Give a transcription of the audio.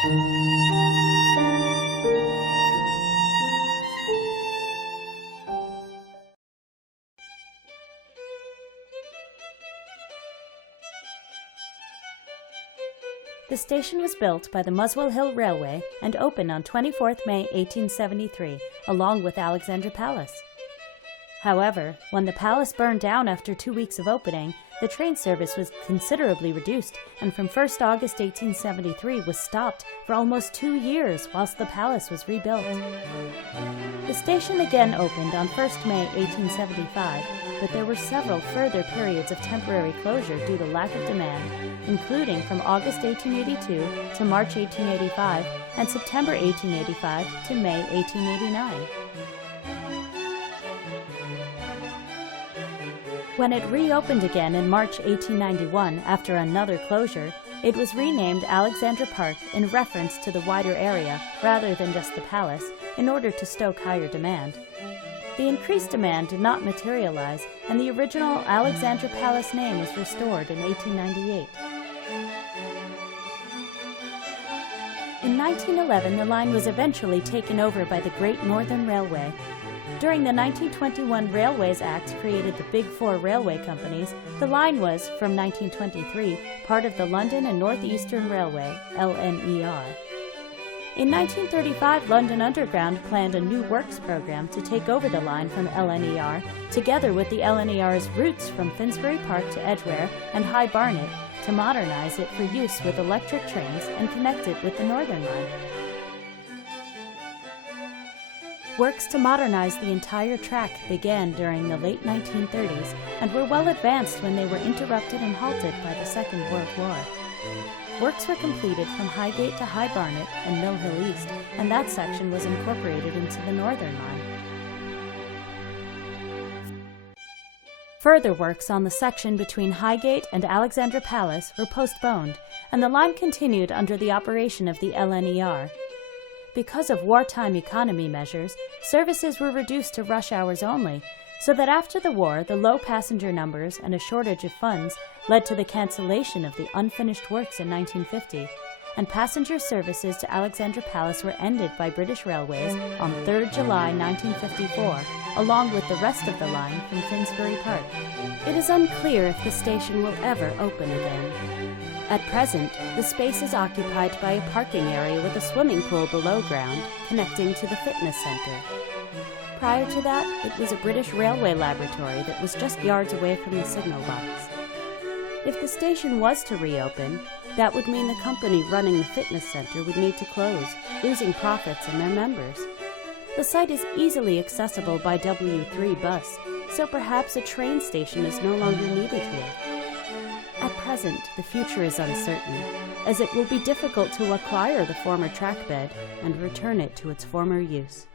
The station was built by the Muswell Hill Railway and opened on 24th May 1873, along with Alexandra Palace. However, when the palace burned down after 2 weeks of opening, the train service was considerably reduced and from 1st August 1873 was stopped for almost 2 years whilst the palace was rebuilt. The station again opened on 1st May 1875, but there were several further periods of temporary closure due to lack of demand, including from August 1882 to March 1885 and September 1885 to May 1889. When it reopened again in March 1891 after another closure, it was renamed Alexandra Park in reference to the wider area rather than just the palace, in order to stoke higher demand. The increased demand did not materialize, and the original Alexandra Palace name was restored in 1898. In 1911, the line was eventually taken over by the Great Northern Railway. During the 1921 Railways Act created the Big Four railway companies, the line was, from 1923, part of the London and North Eastern Railway, LNER. In 1935, London Underground planned a new works program to take over the line from LNER, together with the LNER's routes from Finsbury Park to Edgware and High Barnet, to modernize it for use with electric trains and connect it with the Northern Line. Works to modernize the entire track began during the late 1930s and were well advanced when they were interrupted and halted by the Second World War. Works were completed from Highgate to High Barnet and Mill Hill East, and that section was incorporated into the Northern Line. Further works on the section between Highgate and Alexandra Palace were postponed, and the line continued under the operation of the LNER. Because of wartime economy measures, services were reduced to rush hours only, so that after the war, the low passenger numbers and a shortage of funds led to the cancellation of the unfinished works in 1950, and passenger services to Alexandra Palace were ended by British Railways on 3rd July 1954, along with the rest of the line from Finsbury Park. It is unclear if the station will ever open again. At present, the space is occupied by a parking area with a swimming pool below ground, connecting to the fitness center. Prior to that, it was a British Railway laboratory that was just yards away from the signal box. If the station was to reopen, that would mean the company running the fitness center would need to close, losing profits and their members. The site is easily accessible by W3 bus, so perhaps a train station is no longer needed here. At present, the future is uncertain, as it will be difficult to acquire the former track bed and return it to its former use.